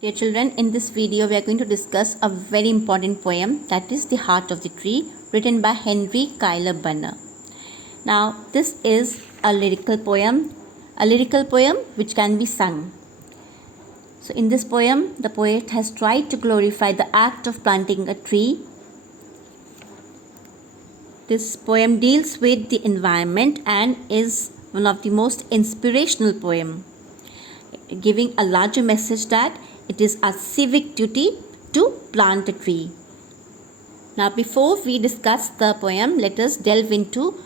Dear children, in this video we are going to discuss a very important poem, that is The Heart of the Tree, written by Henry Cuyler Bunner. Now this is a lyrical poem which can be sung. So in this poem the poet has tried to glorify the act of planting a tree. This poem deals with the environment and is one of the most inspirational poems, giving a larger message that it is our civic duty to plant a tree. Now before we discuss the poem, let us delve into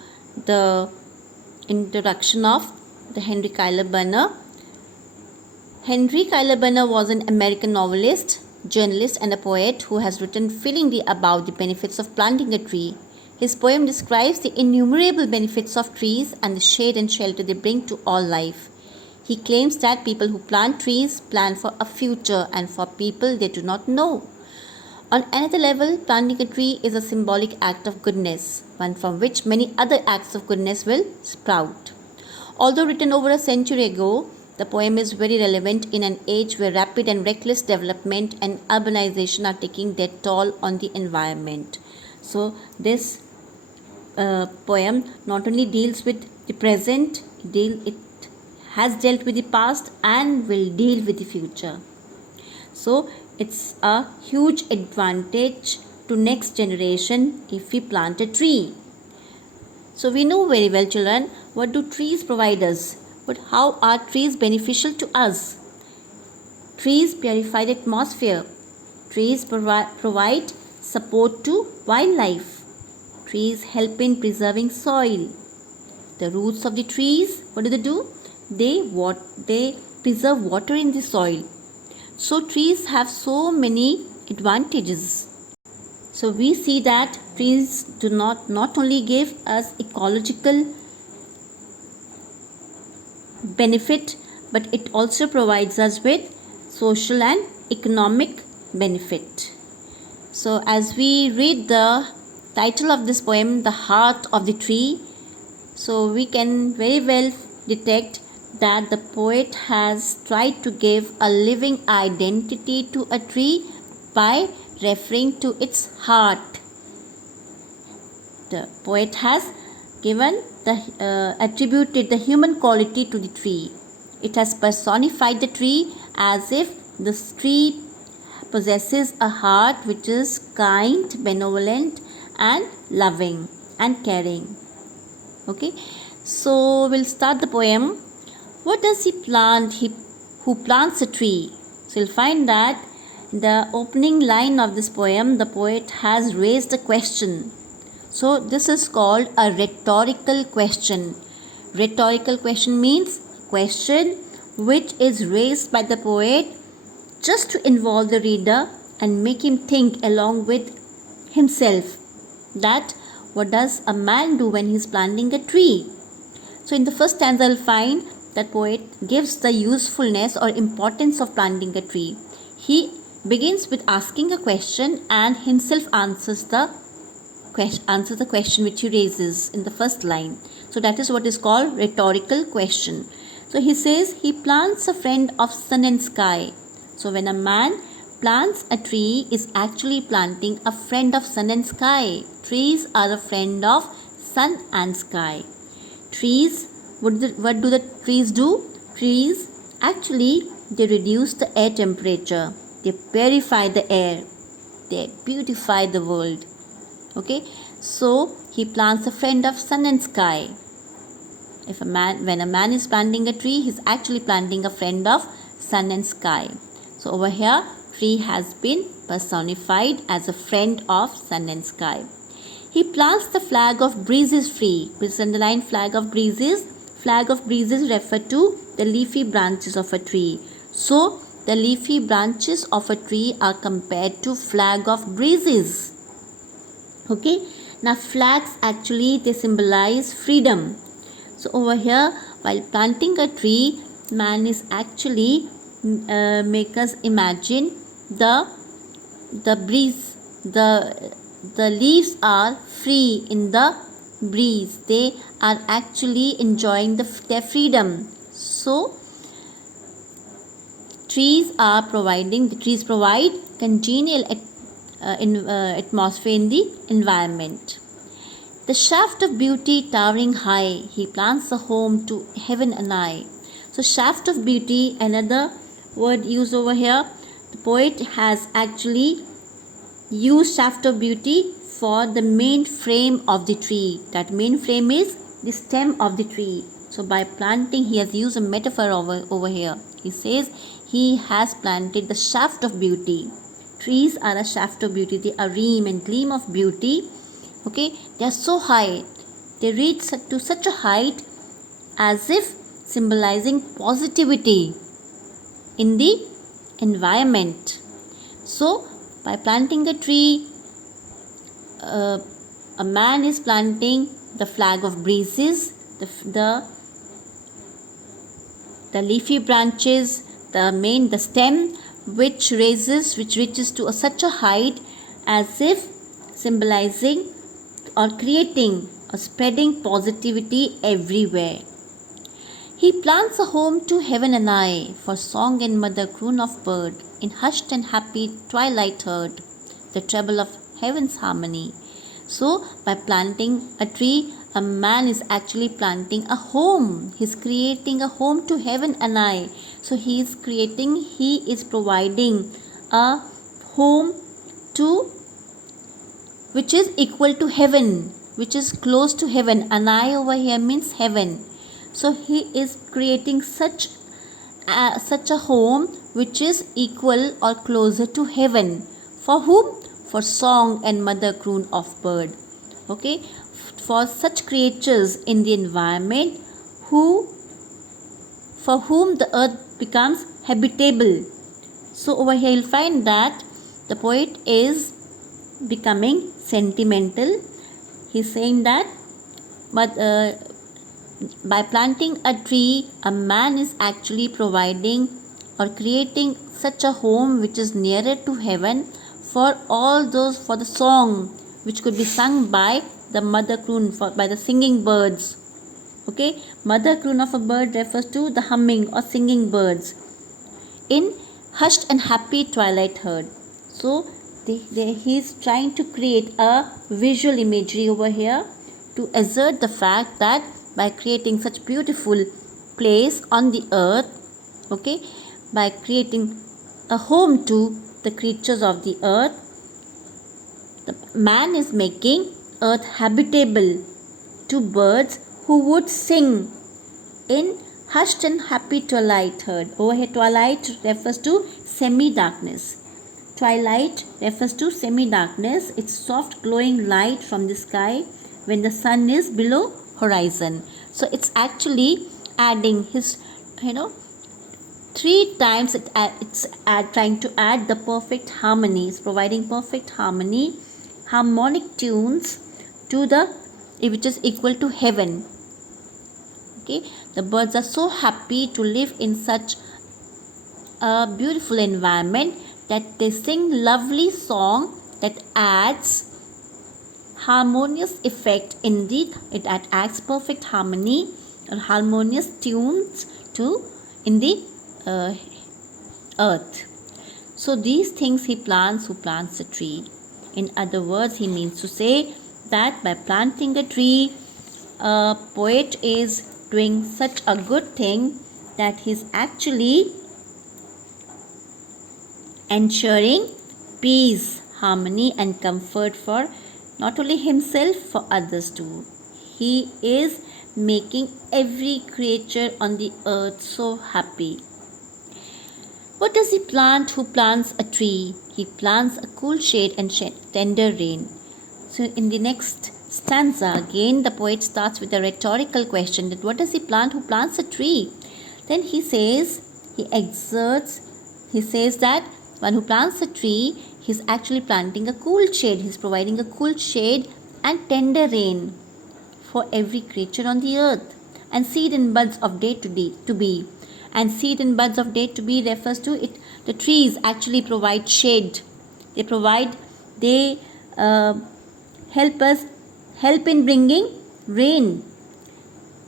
the introduction of the Henry Cuyler Bunner. Henry Cuyler Bunner was an American novelist, journalist and a poet who has written feelingly about the benefits of planting a tree. His poem describes the innumerable benefits of trees and the shade and shelter they bring to all life. He claims that people who plant trees plan for a future and for people they do not know. On another level, planting a tree is a symbolic act of goodness, one from which many other acts of goodness will sprout. Although written over a century ago, the poem is very relevant in an age where rapid and reckless development and urbanization are taking their toll on the environment. So this poem not only deals with the present, it has dealt with the past and will deal with the future. So it's a huge advantage to next generation if we plant a tree. So we know very well, children, what do trees provide us? But how are trees beneficial to us? Trees purify the atmosphere. Trees provide support to wildlife. Trees help in preserving soil. The roots of the trees, what do? They preserve water in the soil. So trees have so many advantages. So we see that trees do not only give us ecological benefit, but it also provides us with social and economic benefit. So as we read the title of this poem, The Heart of the Tree, so we can very well detect that the poet has tried to give a living identity to a tree by referring to its heart. The poet has attributed the human quality to the tree. It has personified the tree as if the tree possesses a heart which is kind, benevolent and loving and caring. Okay, so we'll start the poem. What does he plant? Who plants a tree? So you'll find that in the opening line of this poem, the poet has raised a question. So this is called a rhetorical question. Rhetorical question means question which is raised by the poet just to involve the reader and make him think along with himself that what does a man do when he is planting a tree? So in the first stanza, you'll find that poet gives the usefulness or importance of planting a tree. He begins with asking a question and himself answers the question which he raises in the first line. So that is what is called rhetorical question. So he says he plants a friend of sun and sky. So when a man plants a tree, is actually planting a friend of sun and sky. Trees are a friend of sun and sky. Trees, what do the trees do? Trees actually they reduce the air temperature. They purify the air. They beautify the world. Okay, so he plants a friend of sun and sky. When a man is planting a tree, he's actually planting a friend of sun and sky. So over here, tree has been personified as a friend of sun and sky. He plants the flag of breezes free. Please underline flag of breezes. Flag of breezes refer to the leafy branches of a tree. So the leafy branches of a tree are compared to flag of breezes. Okay, now flags actually they symbolize freedom. So over here, while planting a tree, man is actually make us imagine the breeze. The leaves are free in the breeze. They are actually enjoying their freedom. So the trees provide congenial atmosphere in the environment. The shaft of beauty towering high, he plants a home to heaven and I. So shaft of beauty, another word used over here. The poet has actually used shaft of beauty for the main frame of the tree. That main frame is the stem of the tree. So by planting, he has used a metaphor over here. He says he has planted the shaft of beauty. Trees are a shaft of beauty. They are ream and gleam of beauty. Okay, they are so high. They reach to such a height as if symbolizing positivity in the environment. So by planting a tree, a man is planting the flag of breezes, the leafy branches, the stem which reaches to such a height as if symbolizing or creating or spreading positivity everywhere. He plants a home to heaven and I, for song and mother croon of bird, in hushed and happy twilight heard, the treble of heaven's harmony. So by planting a tree, a man is actually planting a home. He's creating a home to heaven and I. So he is providing a home to which is equal to heaven, which is close to heaven. Anai over here means heaven. So he is creating such a home which is equal or closer to heaven. For whom? For song and mother croon of bird. Okay, for such creatures in the environment for whom the earth becomes habitable. So over here you'll find that the poet is becoming sentimental. He's saying that by planting a tree, a man is actually providing or creating such a home which is nearer to heaven for the song which could be sung by the mother croon, by the singing birds. Okay, mother croon of a bird refers to the humming or singing birds in hushed and happy twilight heard. So he is trying to create a visual imagery over here to assert the fact that by creating such beautiful place on the earth, okay, by creating a home to the creatures of the earth, the man is making earth habitable to birds who would sing in hushed and happy twilight heard. Over here twilight refers to semi-darkness. Twilight refers to semi-darkness. It's soft glowing light from the sky when the sun is below horizon. So it's actually adding his, 3 times it's trying to add the perfect harmony. It's providing perfect harmony, harmonic tunes to which is equal to heaven. Okay, the birds are so happy to live in such a beautiful environment that they sing lovely song that adds harmonious effect. Indeed, it adds perfect harmony or harmonious tunes in the earth. So these things he plants who plants a tree. In other words, he means to say that by planting a tree, a poet is doing such a good thing that he's actually ensuring peace, harmony and comfort for not only himself, for others too. He is making every creature on the earth so happy. What does he plant who plants a tree? He plants a cool shade and tender rain. So in the next stanza, again the poet starts with a rhetorical question that what does he plant who plants a tree? Then he says that one who plants a tree, he's actually planting a cool shade. He's providing a cool shade and tender rain for every creature on the earth. And seed and buds of day to be. And seed and buds of day to be refers to it. The trees actually provide shade. They help in bringing rain.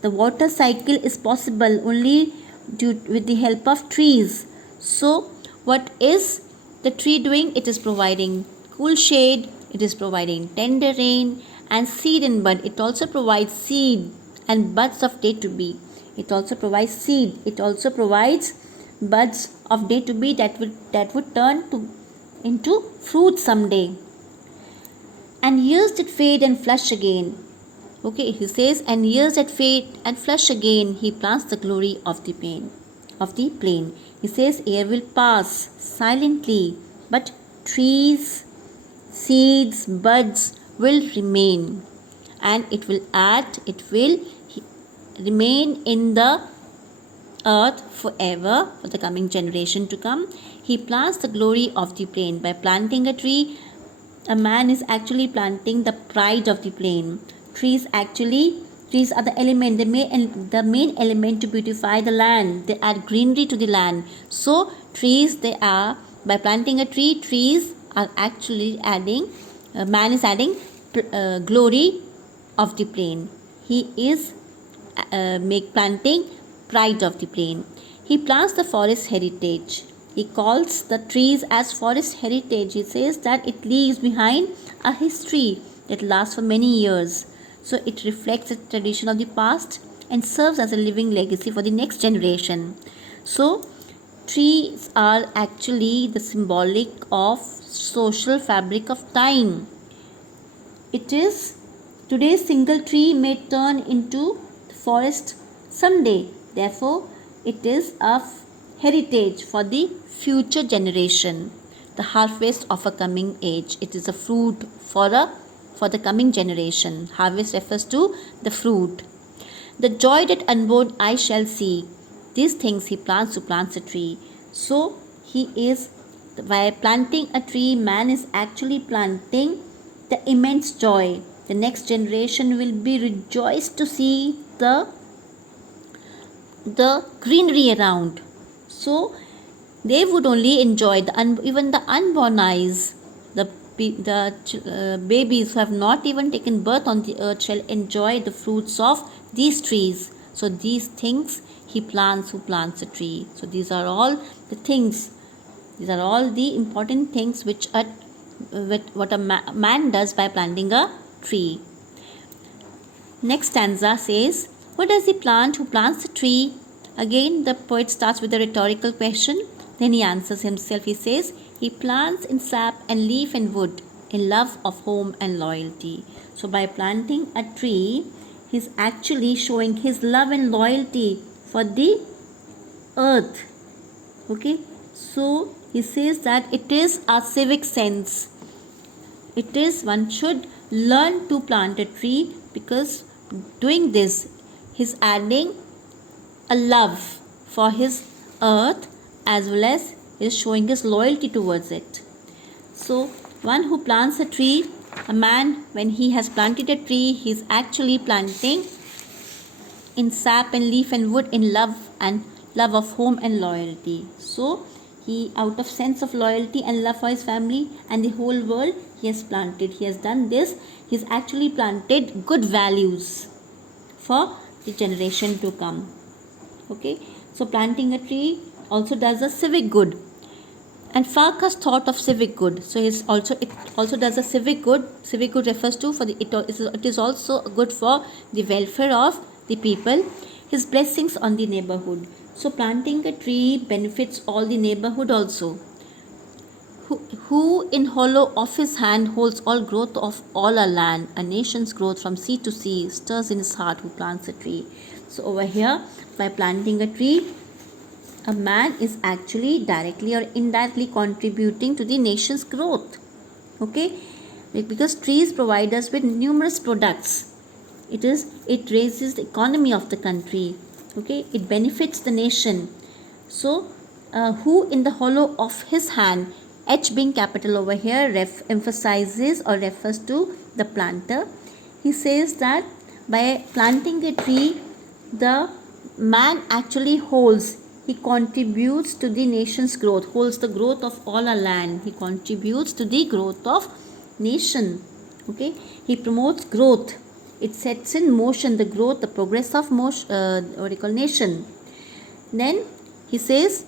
The water cycle is possible only with the help of trees. So what is the tree doing? It is providing cool shade, it is providing tender rain and seed and bud. It also provides seed and buds of day to be. It also provides seed. It also provides buds of day to be that would turn into fruit someday. And years that fade and flush again. Okay, he says, and years that fade and flush again, he plants the glory of the plain. He says, air will pass silently, but trees, seeds, buds will remain, and it will remain in the earth forever for the coming generation to come. He plants the glory of the plain. By planting a tree, a man is actually planting the pride of the plain. Trees are the element, the main element to beautify the land. They add greenery to the land. So by planting a tree, trees are actually adding, man is adding glory of the plain. He is planting pride of the plain. He plants the forest heritage. He calls the trees as forest heritage. He says that it leaves behind a history that lasts for many years. So it reflects the tradition of the past and serves as a living legacy for the next generation. So trees are actually the symbolic of social fabric of time. It is today's single tree may turn into the forest someday. Therefore, it is a heritage for the future generation, the harvest of a coming age. It is a fruit for the coming generation. Harvest refers to the fruit. The joy that unborn eye shall see. These things he plants a tree. So by planting a tree, man is actually planting the immense joy. The next generation will be rejoiced to see the greenery around. So they would only enjoy even the unborn eyes. The babies who have not even taken birth on the earth shall enjoy the fruits of these trees. So these things he plants who plants a tree. So these are all the things. These are all the important things what a man does by planting a tree. Next stanza says, what does he plant who plants a tree? Again, the poet starts with a rhetorical question. Then he answers himself. He says, he plants in sap and leaf and wood, in love of home and loyalty. So by planting a tree, he's actually showing his love and loyalty for the earth. Okay, so he says that it is a civic sense. One should learn to plant a tree, because doing this, he's adding a love for his earth as well as is showing his loyalty towards it. So one who plants a tree, a man, when he has planted a tree, he is actually planting in sap and leaf and wood, in love of home and loyalty. So he, out of sense of loyalty and love for his family and the whole world, he has done this. He has actually planted good values for the generation to come. Okay, so planting a tree also does a civic good. And Farkas thought of civic good. So it also does a civic good. Civic good refers to it is also good for the welfare of the people. His blessings on the neighborhood. So planting a tree benefits all the neighborhood also. Who in hollow of his hand holds all growth of all a land, a nation's growth from sea to sea, stirs in his heart who plants a tree. So over here, by planting a tree, a man is actually directly or indirectly contributing to the nation's growth. Okay, because trees provide us with numerous products. It raises the economy of the country. Okay, it benefits the nation. So who in the hollow of his hand, H being capital over here, emphasizes or refers to the planter. He says that by planting a tree, the man actually he contributes to the nation's growth, holds the growth of all our land. He contributes to the growth of nation. Okay, he promotes growth. It sets in motion the growth, the progress of nation. Then he says,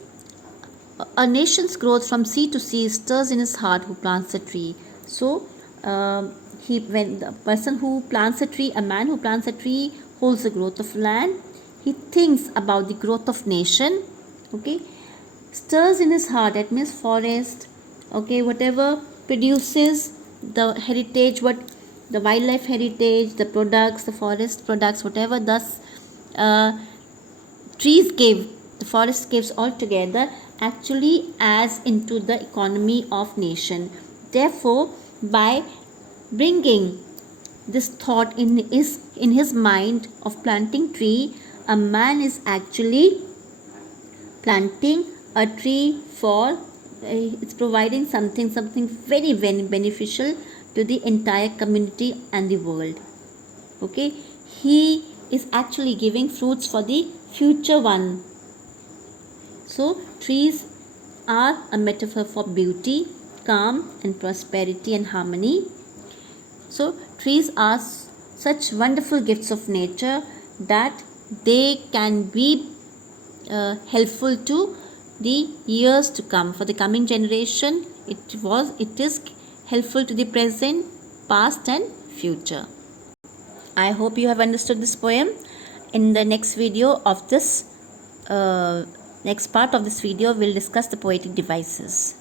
A nation's growth from sea to sea stirs in his heart who plants a tree. So, when the person who plants a tree, a man who plants a tree, holds the growth of land. He thinks about the growth of nation. Okay, stirs in his heart. That means forest. Okay, whatever produces the heritage, what the wildlife heritage, the products, the forest products, whatever thus trees give, the forest gives all together, actually adds into the economy of nation. Therefore, by bringing this thought in his mind of planting tree, a man is actually planting a tree for it's providing something very beneficial to the entire community and the world. Okay, he is actually giving fruits for the future one. So trees are a metaphor for beauty, calm and prosperity and harmony. So trees are such wonderful gifts of nature that they can be helpful to the years to come. For the coming generation, it is helpful to the present, past and future. I hope you have understood this poem. In the next video of this next part of this video, we'll discuss the poetic devices.